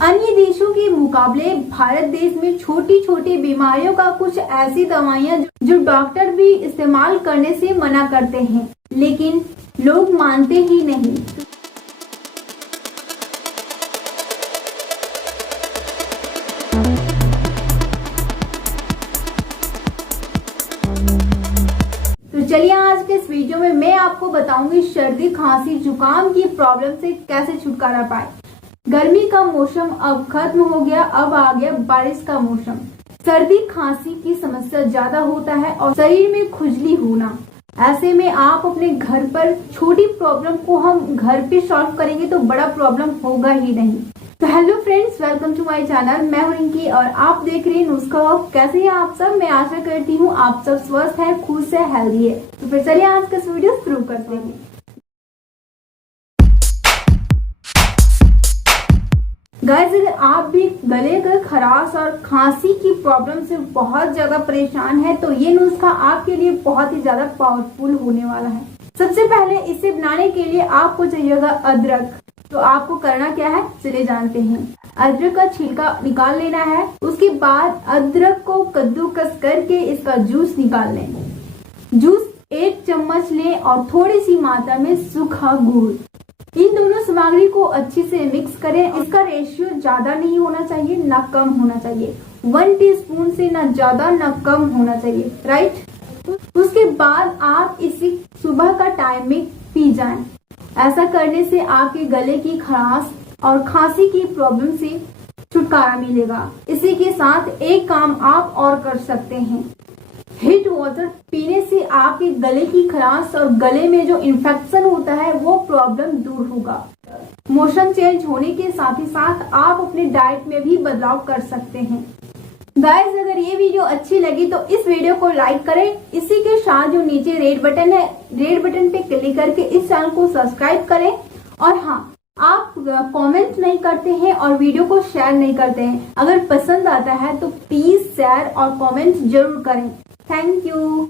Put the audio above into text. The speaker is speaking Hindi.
अन्य देशों के मुकाबले भारत देश में छोटी छोटी बीमारियों का कुछ ऐसी दवाइयां जो डॉक्टर भी इस्तेमाल करने से मना करते हैं, लेकिन लोग मानते ही नहीं। तो चलिए आज के इस वीडियो में मैं आपको बताऊंगी सर्दी खांसी जुकाम की प्रॉब्लम से कैसे छुटकारा पाए। गर्मी का मौसम अब खत्म हो गया, अब आ गया बारिश का मौसम। सर्दी खांसी की समस्या ज्यादा होता है और शरीर में खुजली होना। ऐसे में आप अपने घर पर छोटी प्रॉब्लम को हम घर पे सॉल्व करेंगे तो बड़ा प्रॉब्लम होगा ही नहीं। तो hello friends, welcome to my channel. मैं हूं रिंकी और आप देख रहे हैं नुस्खा वॉक। कैसे हैं आप सब? मैं आशा करती हूँ आप सब स्वस्थ हैं, खुश है, हेल्दी है। तो फिर चलिए आज का वीडियो शुरू करते हैं। गाइस, अगर आप भी गले का खराश और खांसी की प्रॉब्लम से बहुत ज्यादा परेशान है तो ये नुस्खा आपके लिए बहुत ही ज्यादा पावरफुल होने वाला है। सबसे पहले इसे बनाने के लिए आपको चाहिएगा अदरक। तो आपको करना क्या है, चलिए जानते हैं। अदरक का छिलका निकाल लेना है। उसके बाद अदरक को कद्दूकस करके इसका जूस निकाल लें। जूस 1 चम्मच लें और थोड़ी सी मात्रा में सूखा गुड़। इन दोनों सामग्री को अच्छे से मिक्स करें। इसका रेशियो ज्यादा नहीं होना चाहिए, ना कम होना चाहिए। 1 टीस्पून से ना ज्यादा ना कम होना चाहिए, राइट। उसके बाद आप इसे सुबह का टाइम में पी जाएं। ऐसा करने से आपके गले की खराश और खांसी की प्रॉब्लम से छुटकारा मिलेगा। इसी के साथ एक काम आप और कर सकते हैं। हीट वाटर पीने से आपके गले की खराश और गले में जो इन्फेक्शन होता है वो प्रॉब्लम दूर होगा। मोशन चेंज होने के साथ ही साथ आप अपने डाइट में भी बदलाव कर सकते हैं। गाइस, अगर ये वीडियो अच्छी लगी तो इस वीडियो को लाइक करें। इसी के साथ जो नीचे रेड बटन है, रेड बटन पे क्लिक करके इस चैनल को सब्सक्राइब करें। और हाँ, आप कमेंट नहीं करते हैं और वीडियो को शेयर नहीं करते हैं। अगर पसंद आता है तो प्लीज शेयर और कमेंट जरूर करें। Thank you.